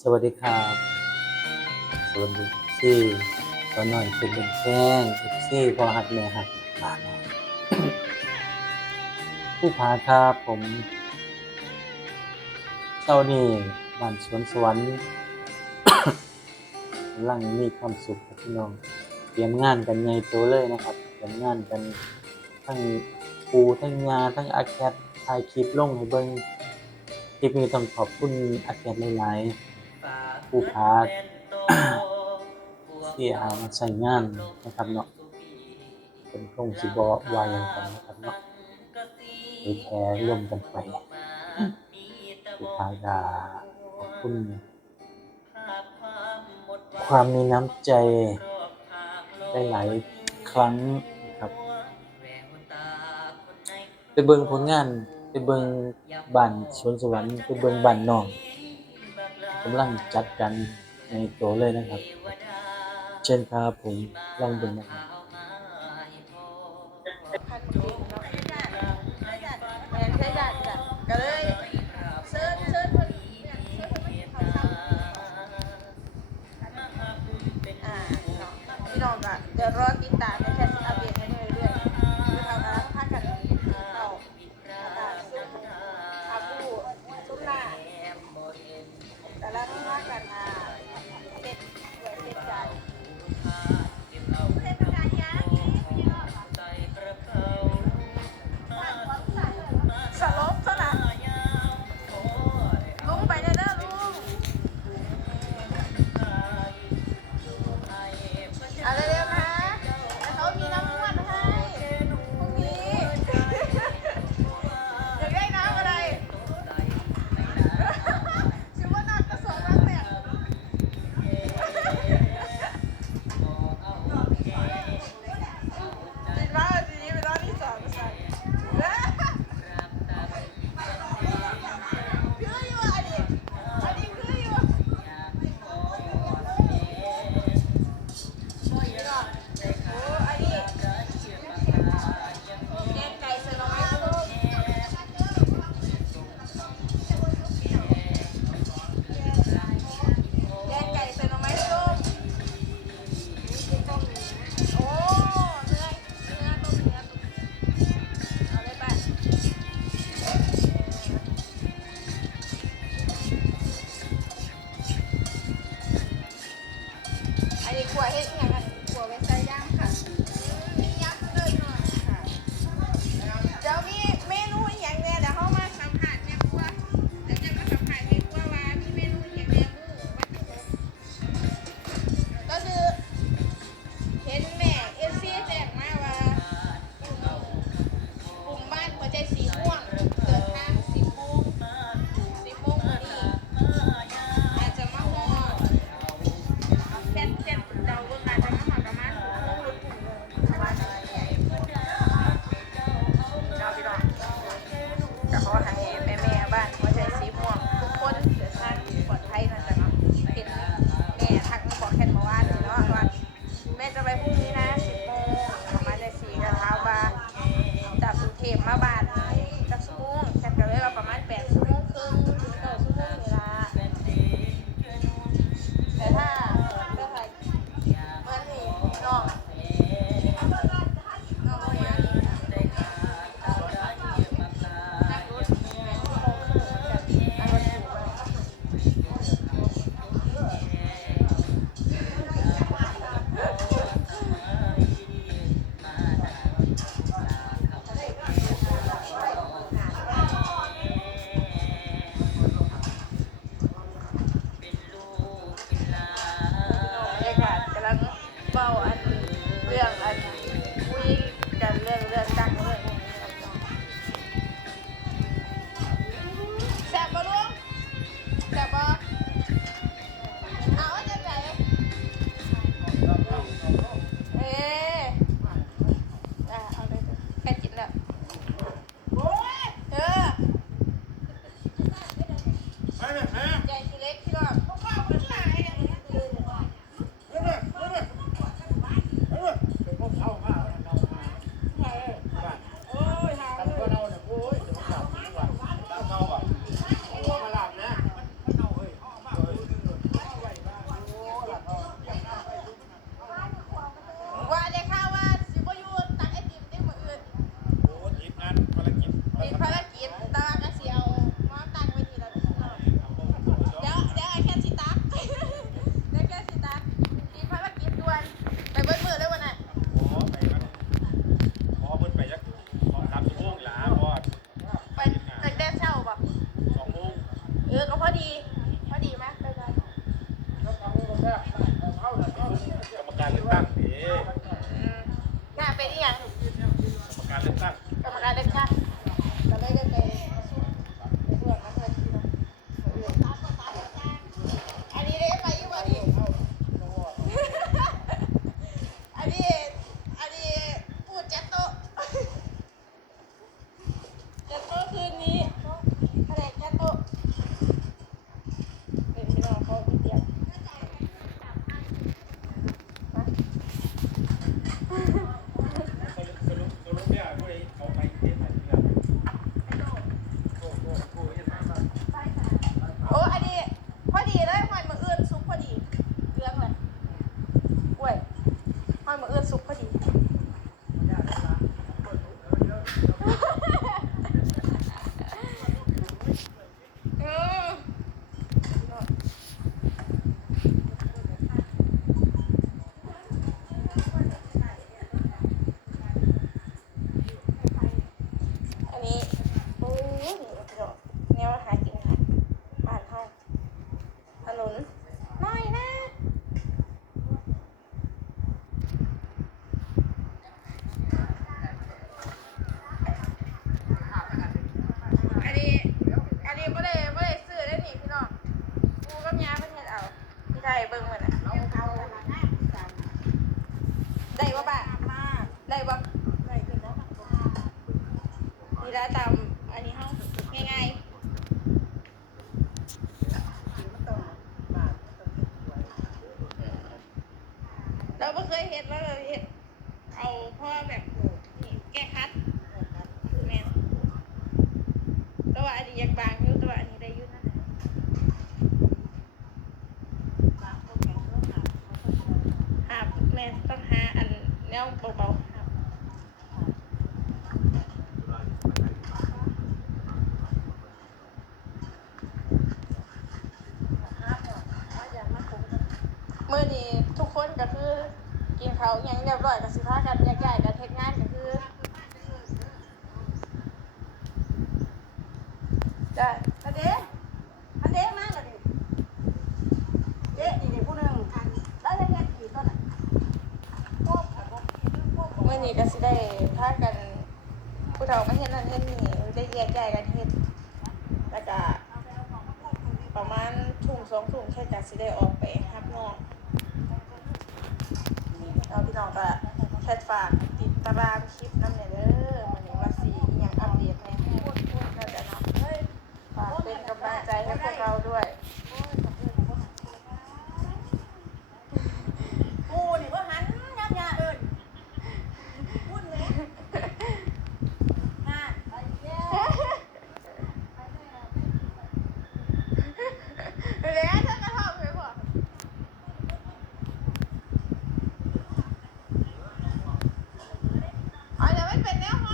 สวัสดีครับสวัสดีซี่ตอนหน่อยเป็นเป็นแข้งเอฟซี่พอหักแม่หักปากหน่อยผู้พาครับผมเช้านี้บ้านสวนสวรรค์กำลังมีความสุขครับพี่น้องเตรียมงานกันใหญ่โตเลยนะครับเตรียมงานกันทั้งปูทั้งยาทั้งอาแคทถ่ายคลิปลงให้เบิ่งคลิปนี้ต้องขอบคุณอาแคทหลายๆ ผู้พาที่เอามาใช้งานนะครับเนาะเป็นคงสิบ่วายังกันนะครับเนาะหรือแค่ร่วมกันไปผู้พากาขอบคุณ ความมีน้ำใจได้หลายครั้งครับไปเบิ่งผลงานไปเบิ่งบ้านสวนสวรรค์ไปเบิ่งบ้านน้อง กำลังจัดกันในตัวเลยนะครับ เช่นครับผมลองดูนะครับ จะทำอันนี้ห้องง่ายๆเราไม่เคยเห็นว่าเราเห็นเอาพ่อแบบแก้คัดแม่ตัวอันนี้ยังบางอยู่ตัวอันนี้ได้ยุ่นนะหาแม่ต้องหาอันแนวเบา มื้อนี้ทุกคนก็คือกินเขาวอิหยังเรียบร้อยก็สิพากันแยกย้ายกันเฮ็ดงานก็คือจะอันเด้อันเด้มาแล้วดิเด้อีกผู้หนึงแล้วได้เฮ็ดกี่ต้นอะพวกพวกพวกเมื่อนี้ก็สิได้พากัน ผู้เฒ่ามาเฮ็ดนั่นเฮ็ดนี่ได้แยกย้ายกันเฮ็ดแล้วก็ประมาณทุ่มสองทุ่มแค่จะสิได้ออกไปครับน้องเราพี่น้องก็แค่ฝากติดตารางคลิปนำเนี่ยเด้อมื้อนี้ว่าสิอิหยังอัปเดตแหน่น่าจะเนาะ เฮ้ย ฝากเป็นกำลังใจให้พวกเราด้วย กูนี่ว่าหันยับยาเอิ้นพูดเลยน่าไปแล้ว แล้วเธอกระทำเลยพ่ออ๋อ เดี๋ยวไม่เป็นแนวห้อง